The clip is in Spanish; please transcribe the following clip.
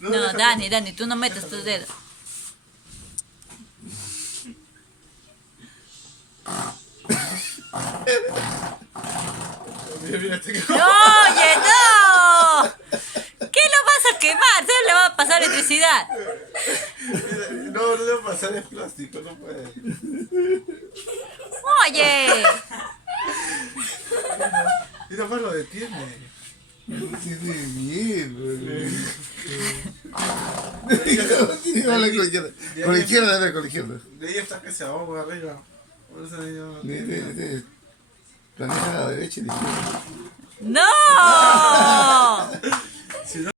No, Dani, tú no metes tus dedos. Mira, ¡No, oye, no! ¿Qué lo vas a quemar? Se le va a pasar electricidad. no debe pasar el plástico, no puede. Oye. Mira, más lo detiene. Tiene miedo. Con la izquierda, dale, con la izquierda. De ahí está que se ahoga arriba. Por eso yo... Planeja a la derecha y a la izquierda. ¡No!